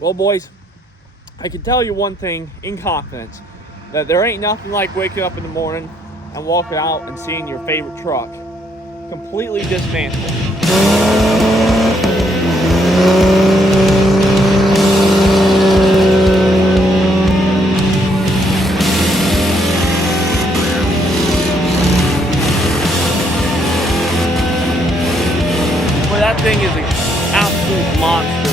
Well, boys, I can tell you one thing in confidence, that there ain't nothing like waking up in the morning and walking out and seeing your favorite truck completely dismantled. Well, that thing is an absolute monster.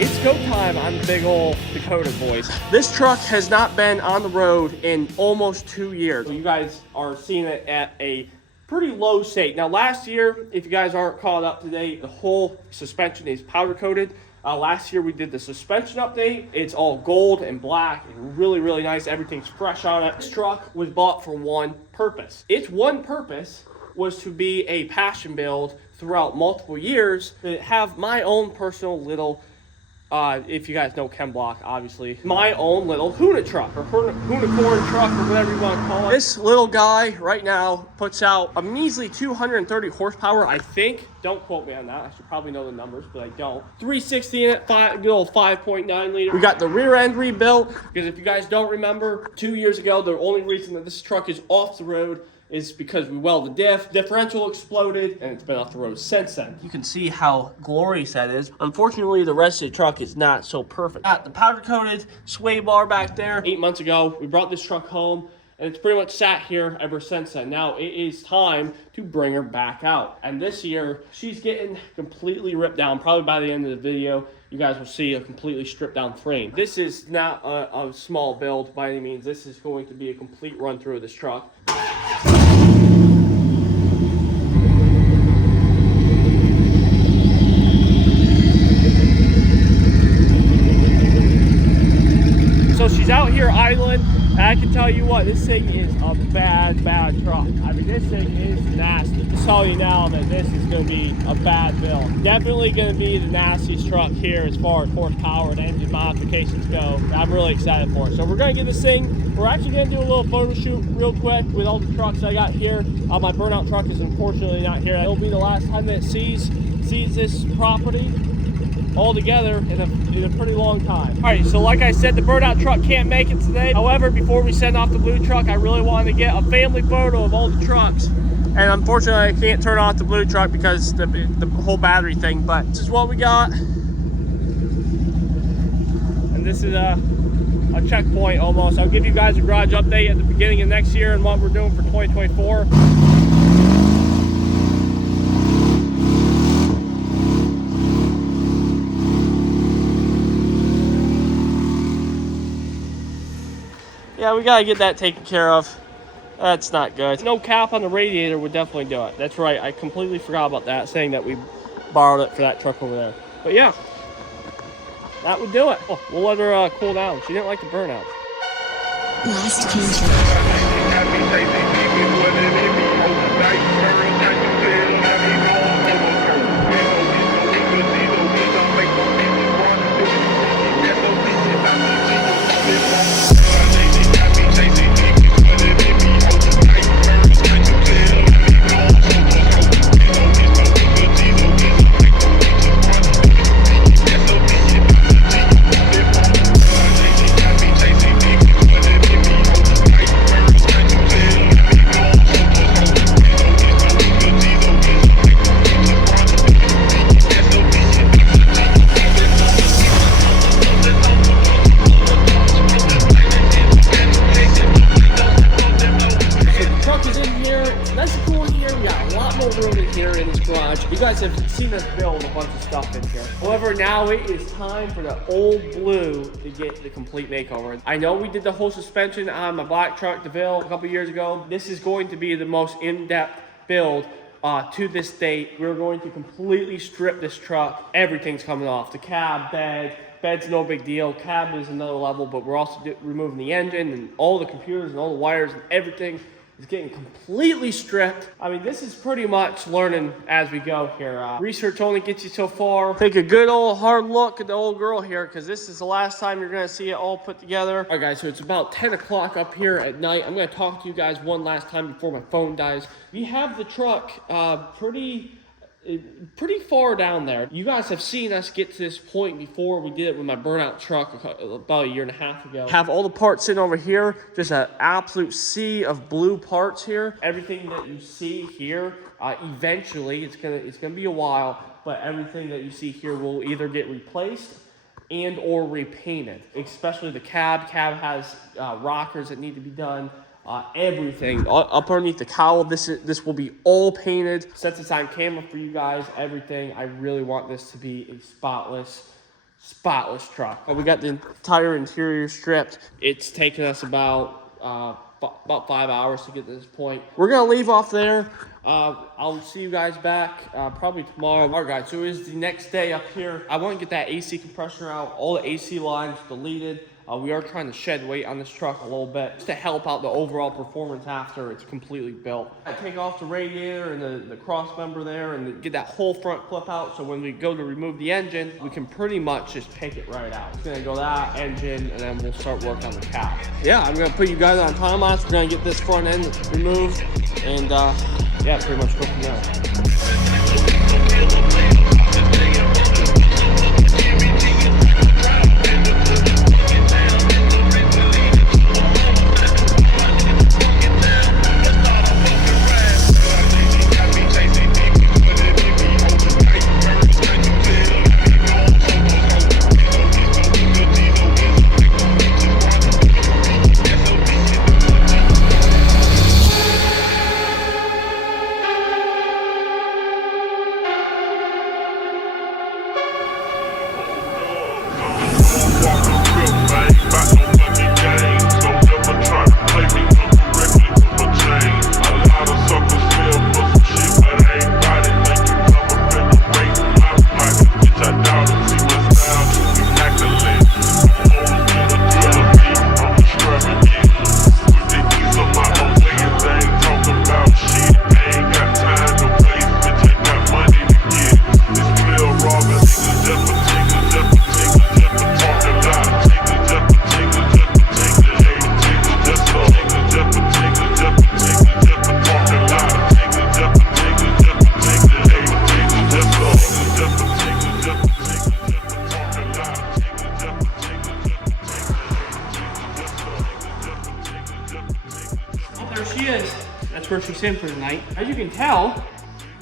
It's go time on the big old Dakota, boys. This truck has not been on the road in almost 2 years. You guys are seeing it at a pretty low state. Now last year, if you guys aren't caught up to date, the whole suspension is powder coated. Last year we did the suspension update. It's all gold and black and really, really nice. Everything's fresh on it. This truck was bought for one purpose. Its one purpose was to be a passion build throughout multiple years, to have my own personal little, if you guys know Chem Block, obviously, my own little Huna truck, or Hunicorn truck, or whatever you want to call it. This little guy right now puts out a measly 230 horsepower, I think. Don't quote me on that. I should probably know the numbers, but I don't. 360 in it, good old 5.9 liter. We got the rear end rebuilt, because if you guys don't remember, 2 years ago, the only reason that this truck is off the road is because we welded the differential exploded, and it's been off the road since then. You can see how glorious that is. Unfortunately, the rest of the truck is not so perfect. Got the powder coated sway bar back there. 8 months ago, we brought this truck home, and it's pretty much sat here ever since then. Now it is time to bring her back out. And this year, she's getting completely ripped down. Probably by the end of the video, you guys will see a completely stripped down frame. This is not a small build by any means. This is going to be a complete run through of this truck. So she's out here idling, and I can tell you what, this thing is a bad truck. I mean, this thing is nasty. I'll tell you now that this is going to be a bad build. Definitely going to be the nastiest truck here as far as horsepower and engine modifications go. I'm really excited for it. So we're going to get this thing. We're actually going to do a little photo shoot real quick with all the trucks I got here. My burnout truck is unfortunately not here. It'll be the last time that it sees this property all together in a pretty long time. All right, so like I said, the burnout truck can't make it today. However, before we send off the blue truck, I really wanted to get a family photo of all the trucks. And unfortunately, I can't turn off the blue truck because the whole battery thing, but this is what we got. And this is a checkpoint almost. I'll give you guys a garage update at the beginning of next year and what we're doing for 2024. Yeah, we gotta get that taken care of. That's not good. No cap on the radiator would definitely do it. That's right, I completely forgot about that, saying that we borrowed it for that truck over there. But yeah, that would do it. Oh, we'll let her cool down. She didn't like the burnout. Last contact. You guys have seen us build a bunch of stuff in here. However, now it is time for the old blue to get the complete makeover. I know we did the whole suspension on my black truck DeVille a couple years ago. This is going to be the most in-depth build to this date. We're going to completely strip this truck. Everything's coming off. The cab, bed's no big deal. Cab is another level, but we're also removing the engine and all the computers and all the wires and everything. It's getting completely stripped. I mean, this is pretty much learning as we go here. Research only gets you so far. Take a good old hard look at the old girl here, because this is the last time you're gonna see it all put together. All right, guys, so it's about 10 o'clock up here at night. I'm gonna talk to you guys one last time before my phone dies. We have the truck pretty far down there. You guys have seen us get to this point before. We did it with my burnout truck about a year and a half ago. Have all the parts sitting over here, just an absolute sea of blue parts here. Everything that you see here, eventually, it's gonna be a while, but everything that you see here will either get replaced and or repainted, especially the cab. Cab has rockers that need to be done. Everything up underneath the cowl, this will be all painted. Set this on camera for you guys, everything. I really want this to be a spotless truck. We got the entire interior stripped. It's taken us about 5 hours to get to this point. We're gonna leave off there. I'll see you guys back probably tomorrow. All right, guys, so it is the next day up here. I want to get that AC compressor out, all the AC lines deleted. We are trying to shed weight on this truck a little bit just to help out the overall performance after it's completely built. I take off the radiator and the cross member there and get that whole front clip out, so when we go to remove the engine, we can pretty much just take it right out. It's gonna go that engine, and then we'll start working on the cab. Yeah, I'm gonna put you guys on time lapse. We're gonna get this front end removed, and yeah, pretty much go from there. That's where she's in for the night. As you can tell,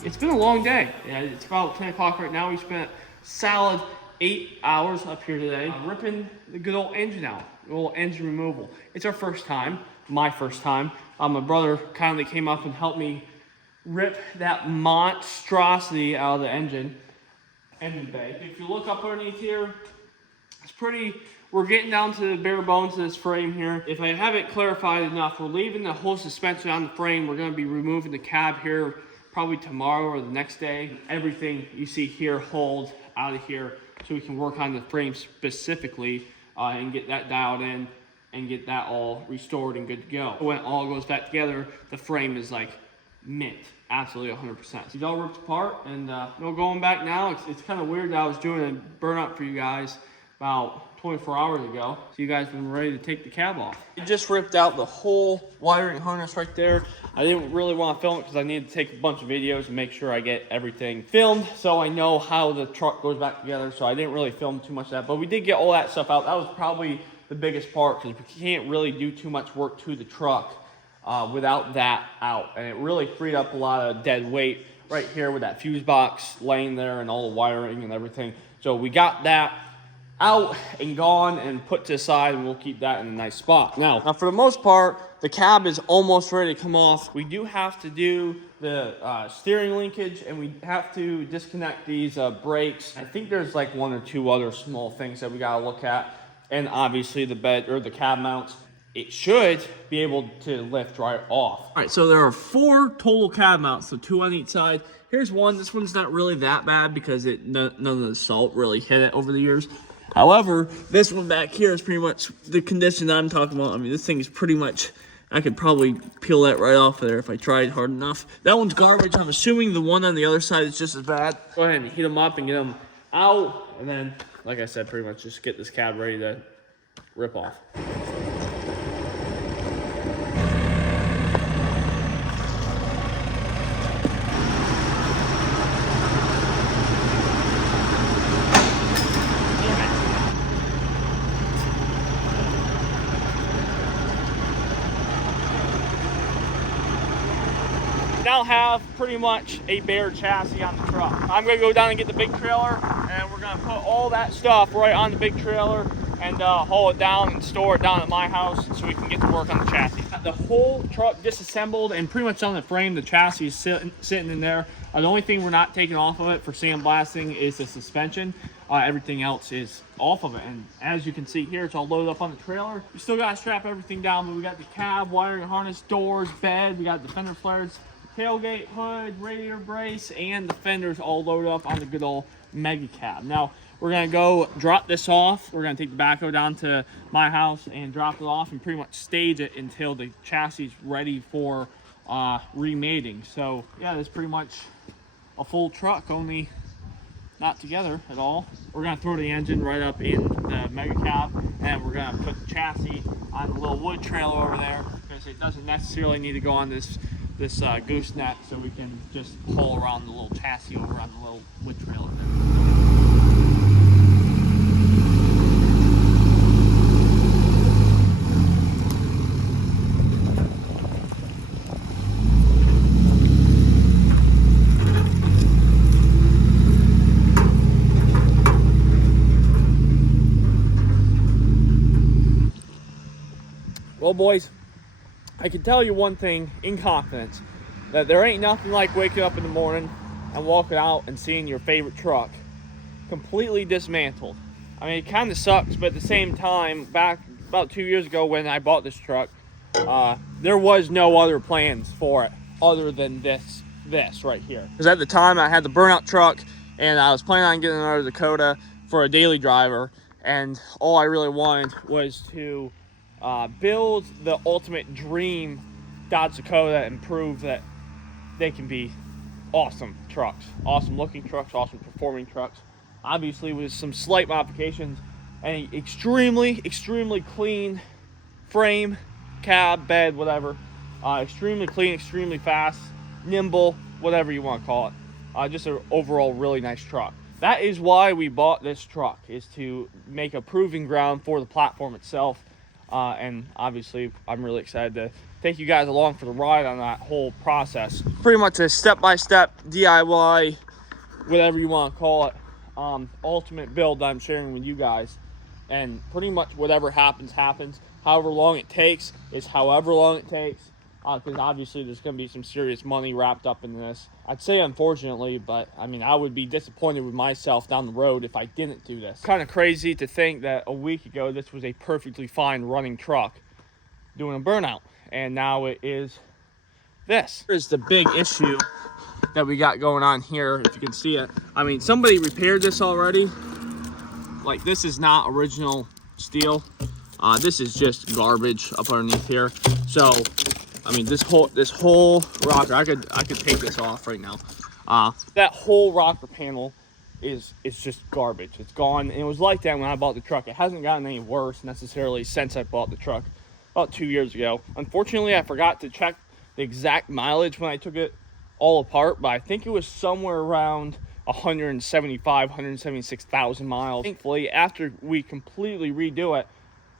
it's been a long day. Yeah, it's about 10 o'clock right now. We spent solid 8 hours up here today, ripping the good old engine out, the old engine removal. It's our first time, my first time. My brother kindly came up and helped me rip that monstrosity out of the engine bay. If you look up underneath here, it's pretty. We're getting down to the bare bones of this frame here. If I haven't clarified enough, we're leaving the whole suspension on the frame. We're going to be removing the cab here probably tomorrow or the next day. Everything you see here hauled out of here so we can work on the frame specifically and get that dialed in and get that all restored and good to go. When it all goes back together, the frame is like mint. Absolutely 100%. It's all ripped apart, and no going back now. It's kind of weird that I was doing a burnout for you guys about 24 hours ago, so you guys been ready to take the cab off. It just ripped out the whole wiring harness right there. I didn't really want to film it because I needed to take a bunch of videos and make sure I get everything filmed so I know how the truck goes back together, so I didn't really film too much of that, but we did get all that stuff out. That was probably the biggest part because we can't really do too much work to the truck without that out, and it really freed up a lot of dead weight right here with that fuse box laying there and all the wiring and everything. So we got that out and gone and put to the side, and we'll keep that in a nice spot. Now for the most part, the cab is almost ready to come off. We do have to do the steering linkage, and we have to disconnect these brakes. I think there's like one or two other small things that we gotta look at, and obviously the bed or the cab mounts. It should be able to lift right off. All right, so there are 4 total cab mounts, so 2 on each side. Here's one. This one's not really that bad because none of the salt really hit it over the years. However, this one back here is pretty much the condition I'm talking about. I mean, this thing is pretty much I could probably peel that right off of there if I tried hard enough. That one's garbage. I'm assuming the one on the other side is just as bad. Go ahead and heat them up and get them out. And then, like I said, pretty much just get this cab ready to rip off. Now have pretty much a bare chassis on the truck. I'm gonna go down and get the big trailer, and we're gonna put all that stuff right on the big trailer and haul it down and store it down at my house so we can get to work on the chassis. The whole truck disassembled and pretty much on the frame. The chassis is sitting in there. The only thing we're not taking off of it for sandblasting is the suspension. Everything else is off of it, and as you can see here, it's all loaded up on the trailer. We still gotta strap everything down, but we got the cab, wiring harness, doors, bed, we got the fender flares, tailgate, hood, radiator brace, and the fenders all loaded up on the good old mega cab. Now we're gonna go drop this off. We're gonna take the backhoe down to my house and drop it off and pretty much stage it until the chassis is ready for remating. So yeah, that's pretty much a full truck, only not together at all. We're gonna throw the engine right up in the mega cab, and we're gonna put the chassis on the little wood trailer over there because it doesn't necessarily need to go on this gooseneck, so we can just haul around the little chassis over on the little wood trailer there. Well, boys, I can tell you one thing in confidence, that there ain't nothing like waking up in the morning and walking out and seeing your favorite truck completely dismantled. I mean, it kind of sucks, but at the same time, back about 2 years ago when I bought this truck, there was no other plans for it other than this right here. Because at the time, I had the burnout truck, and I was planning on getting another Dakota for a daily driver, and all I really wanted was to build the ultimate dream Dodge Dakota and prove that they can be awesome trucks, awesome looking trucks, awesome performing trucks. Obviously with some slight modifications, and extremely clean frame, cab, bed, whatever. Extremely clean, extremely fast, nimble, whatever you want to call it. Just an overall really nice truck. That is why we bought this truck, is to make a proving ground for the platform itself. And obviously I'm really excited to take you guys along for the ride on that whole process. Pretty much a step-by-step DIY, whatever you want to call it, ultimate build that I'm sharing with you guys. And pretty much whatever happens, however long it takes is however long it takes, because obviously there's going to be some serious money wrapped up in this. I'd say unfortunately, but I mean, I would be disappointed with myself down the road if I didn't do this. Kind of crazy to think that a week ago this was a perfectly fine running truck doing a burnout, and now it is this. Here's the big issue that we got going on here, if you can see it. I mean, somebody repaired this already. Like, this is not original steel. This is just garbage up underneath here. So I mean, this whole rocker, I could take this off right now. That whole rocker panel is just garbage. It's gone, and it was like that when I bought the truck. It hasn't gotten any worse necessarily since I bought the truck about 2 years ago. Unfortunately, I forgot to check the exact mileage when I took it all apart, but I think it was somewhere around 176,000 miles. Thankfully, after we completely redo it,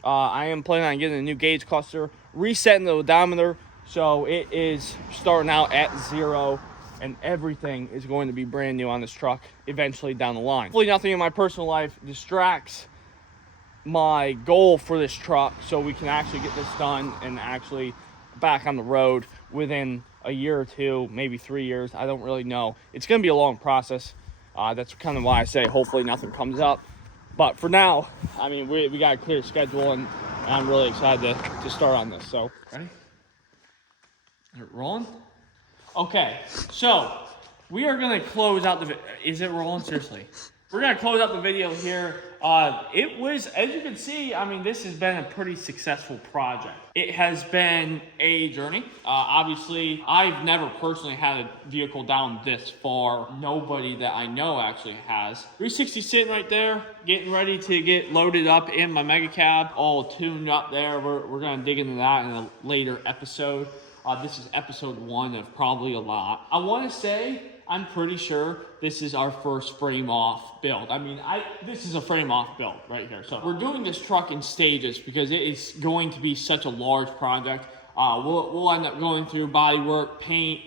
I am planning on getting a new gauge cluster, resetting the odometer, so it is starting out at 0, and everything is going to be brand new on this truck eventually down the line. Hopefully nothing in my personal life distracts my goal for this truck, so we can actually get this done and actually back on the road within a year or two, maybe 3 years. I don't really know. It's going to be a long process. That's kind of why I say hopefully nothing comes up. But for now, I mean, we got a clear schedule, and I'm really excited to start on this. So, ready? Is it rolling? Okay, so we are going to close out the video. Is it rolling? Seriously. We're going to close out the video here. It was, as you can see, I mean, this has been a pretty successful project. It has been a journey. Obviously, I've never personally had a vehicle down this far. Nobody that I know actually has. 360 sitting right there, getting ready to get loaded up in my mega cab, all tuned up there. We're gonna dig into that in a later episode. This is episode 1 of probably a lot. I want to say, I'm pretty sure this is our first frame off build. I mean, this is a frame off build right here. So we're doing this truck in stages because it is going to be such a large project. We'll end up going through body work, paint,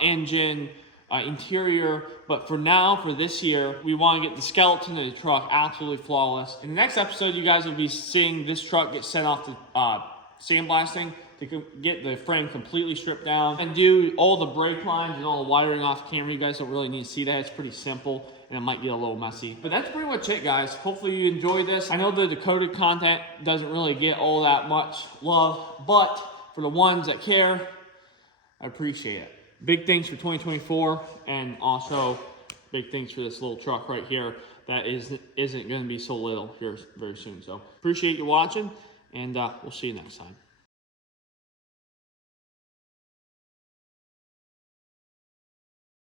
engine, interior. But for now, for this year, we want to get the skeleton of the truck absolutely flawless. In the next episode, you guys will be seeing this truck get sent off to sandblasting to get the frame completely stripped down and do all the brake lines and all the wiring off camera. You guys don't really need to see that. It's pretty simple and it might get a little messy. But that's pretty much it, guys. Hopefully you enjoyed this. I know the Dakota content doesn't really get all that much love, but for the ones that care, I appreciate it. Big thanks for 2024, and also big thanks for this little truck right here that isn't going to be so little here very soon. So appreciate you watching, and we'll see you next time.